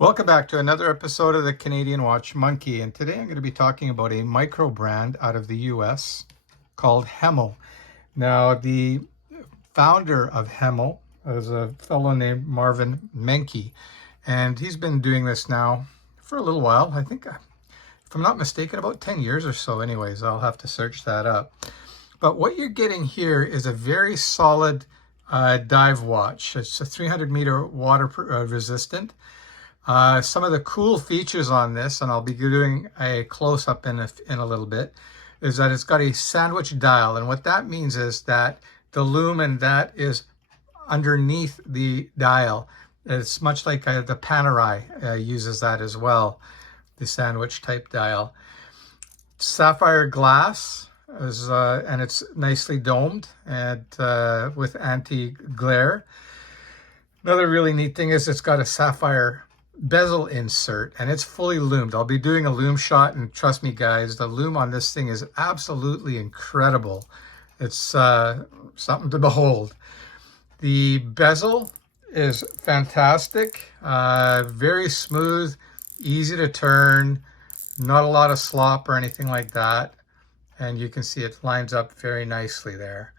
Welcome back to another episode of the Canadian Watch Monkey, and today I'm going to be talking about a micro brand out of the US called Hemel. Now, the founder of Hemel is a fellow named Marvin Menke, and he's been doing this now for a little while. I think, if I'm not mistaken, about 10 years or so. Anyways, I'll have to search that up. But what you're getting here is a very solid dive watch. It's a 300-meter water resistant. Some of the cool features on this, and I'll be doing a close-up in a little bit, is that it's got a sandwich dial. And what that means is that the lumen that is underneath the dial, it's much like the Panerai uses that as well, the sandwich type dial. Sapphire glass, and it's nicely domed and with anti-glare. Another really neat thing is it's got a sapphire bezel insert, and it's fully lumed. I'll be doing a lume shot, and trust me guys, the lume on this thing is absolutely incredible. It's something to behold. The bezel is fantastic, very smooth, easy to turn, not a lot of slop or anything like that, and you can see it lines up very nicely there.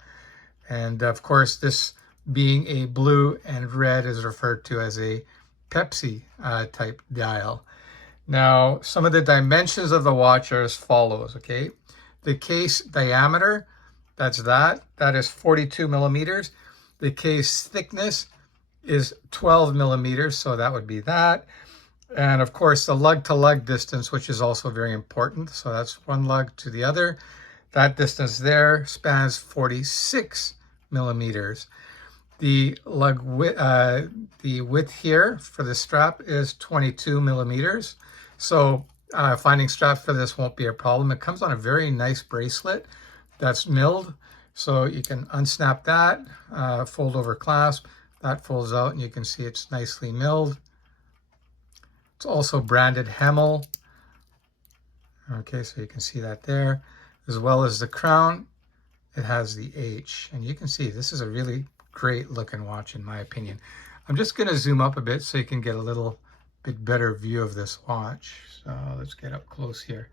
And of course, this being a blue and red is referred to as a Pepsi type dial. Now, some of the dimensions of the watch are as follows, okay? The case diameter, that is 42 millimeters. The case thickness is 12 millimeters, so that would be that. And of course, the lug to lug distance, which is also very important. So that's one lug to the other. That distance there spans 46 millimeters. The lug the width here for the strap is 22 millimeters. So finding straps for this won't be a problem. It comes on a very nice bracelet that's milled. So you can unsnap that, fold over clasp, that folds out, and you can see it's nicely milled. It's also branded Hemel. Okay, so you can see that there. As well as the crown, it has the H. And you can see this is a really great looking watch in my opinion. I'm just going to zoom up a bit so you can get a little bit better view of this watch. So let's get up close here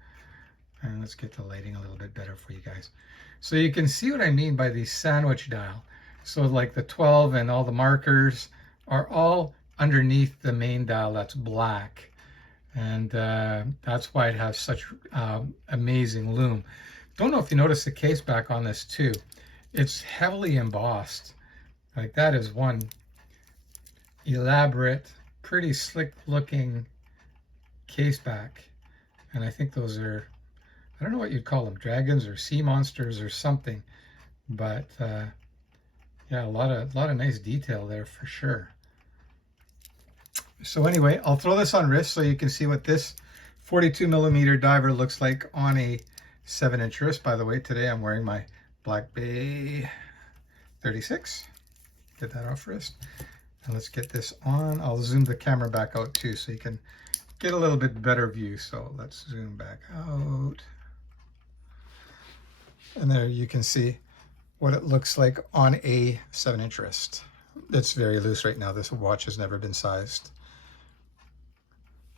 and let's get the lighting a little bit better for you guys. So you can see what I mean by the sandwich dial. So like the 12 and all the markers are all underneath the main dial that's black. And that's why it has such amazing lume. Don't know if you notice the case back on this too. It's heavily embossed. Like that is one elaborate, pretty slick looking case back. And I think those are, I don't know what you'd call them, dragons or sea monsters or something. But yeah, a lot of nice detail there for sure. So anyway, I'll throw this on wrist so you can see what this 42 millimeter diver looks like on a 7-inch wrist. By the way, today I'm wearing my Black Bay 36. Get that off wrist. And let's get this on. I'll zoom the camera back out too so you can get a little bit better view. So let's zoom back out. And there you can see what it looks like on a 7-inch wrist. It's very loose right now. This watch has never been sized.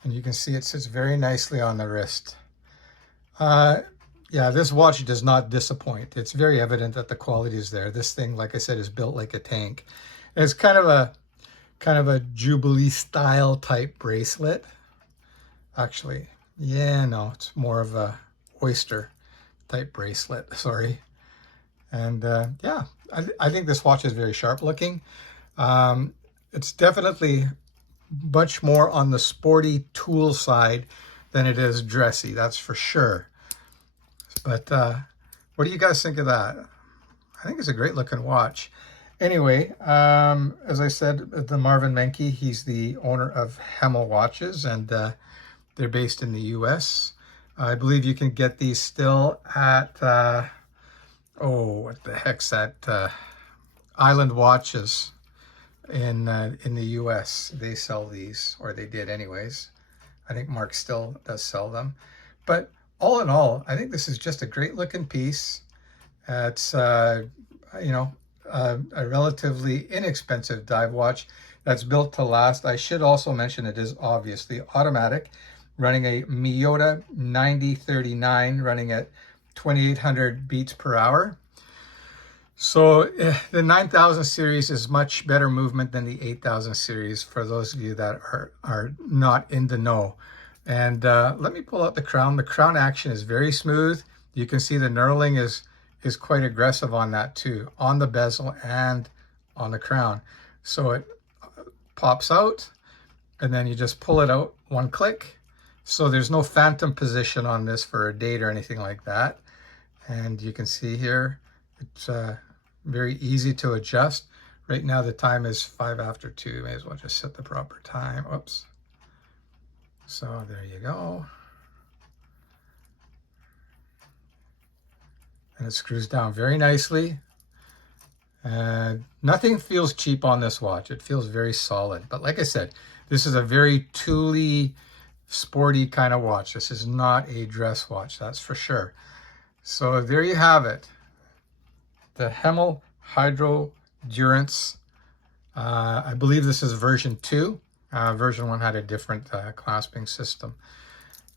And you can see it sits very nicely on the wrist. Yeah, this watch does not disappoint. It's very evident that the quality is there. This thing, like I said, is built like a tank. It's kind of a Jubilee style type bracelet. Actually, yeah, no, it's more of a oyster type bracelet, sorry. And yeah, I think this watch is very sharp looking. It's definitely much more on the sporty tool side than it is dressy, that's for sure. But what do you guys think of that? I think it's a great looking watch. Anyway, as I said, the Marvin Menke, he's the owner of Hemel Watches, and they're based in the US. I believe you can get these still at, oh, what the heck's that? Island Watches in the US. They sell these, or they did anyways. I think Mark still does sell them. But all in all, I think this is just a great looking piece. It's, you know, a relatively inexpensive dive watch. that's built to last. I should also mention it is obviously automatic, running a Miyota 9039, running at 2800 beats per hour. So the 9000 series is much better movement than the 8000 series for those of you that are not in the know. And let me pull out the crown. The crown action is very smooth. You can see the knurling is quite aggressive on that too, on the bezel and on the crown. So it pops out and then you just pull it out one click. So there's no phantom position on this for a date or anything like that. And you can see here, it's very easy to adjust. Right now the time is 5 after 2. May as well just set the proper time. Oops. So there you go. And it screws down very nicely. And nothing feels cheap on this watch. It feels very solid. But like I said, this is a very tooly, sporty kind of watch. This is not a dress watch, that's for sure. So there you have it. The Hemel Hydrodurance. I believe this is version 2. Version 1 had a different clasping system.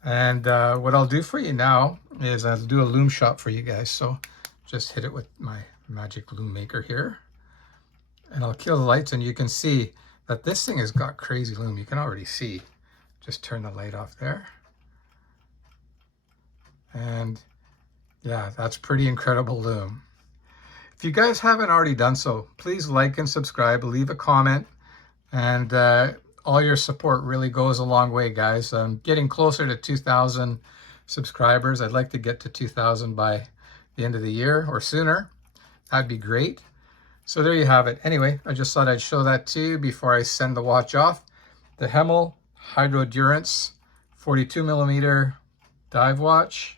And what I'll do for you now is I'll do a lume shot for you guys. So just hit it with my magic lume maker here. And I'll kill the lights and you can see that this thing has got crazy lume. You can already see. Just turn the light off there. And yeah, that's pretty incredible lume. If you guys haven't already done so, please like and subscribe, leave a comment, and all your support really goes a long way, guys. I'm getting closer to 2,000 subscribers. I'd like to get to 2,000 by the end of the year or sooner. That'd be great. So there you have it. Anyway, I just thought I'd show that to you before I send the watch off. The Hemel Hydrodurance 42mm dive watch,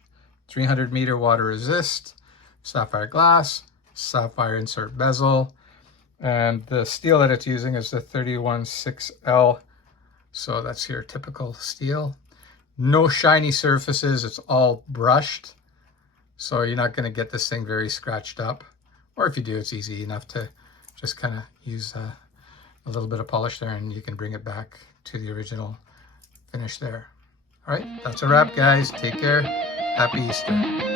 300-meter water resist, sapphire glass, sapphire insert bezel, and the steel that it's using is the 316L. So that's your typical steel. No shiny surfaces, it's all brushed. So you're not going to get this thing very scratched up. Or if you do, it's easy enough to just kind of use a little bit of polish there and you can bring it back to the original finish there. All right, that's a wrap, guys. Take care. Happy Easter.